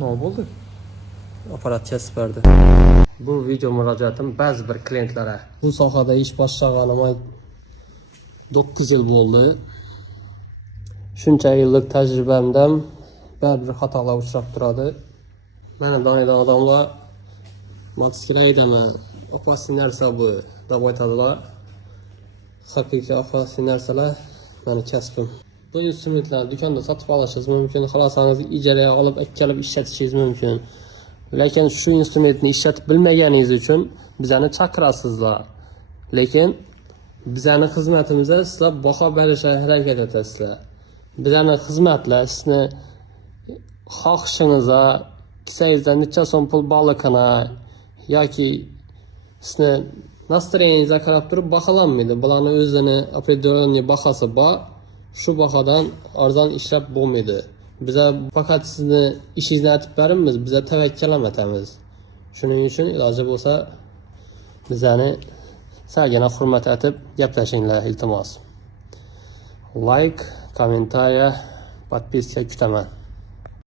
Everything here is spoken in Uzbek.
Nima bo'ldi? Operatsiya sipardi. Bu video murojaatim ba'zi bir klientlarga. Bu sohada ish boshlaganimga 9 yil bo'ldi. Shuncha yillik tajribamdan baribir xatolar uchrab turadi. Mana doyda odamlar mototsiklda opasli narsa bu deb aytadilar. Haqiqiy opasli narsalar meni kasbim. Bu instrumentlarni do'konda sotib olishingiz mumkin, xohlasangiz ijaraga olib kelib ishlatishingiz mumkin. Lekin shu instrumentni ishlatib bilmaganingiz uchun bizani chaqirasizlar. Lekin bizani xizmatimizda sizlar baho berishga harakat etasizlar. Bizani xizmatlar sizni xohishingizga, kisangizdan necha so'm pul borligini yoki sizni nastroyeningizga qarab turib baholanmaydi. Bularning o'zini определенный bahasi bor. Shu bahodan arzon ishlab bo'lmaydi. Biza faqat sizni ishingizni aytib beramiz, biza tavakkal etamiz. Shuning uchun iloji bo'lsa bizani sagina hurmat etib gaplashinglar iltimos. Like, kommentariya, podpiska kutaman.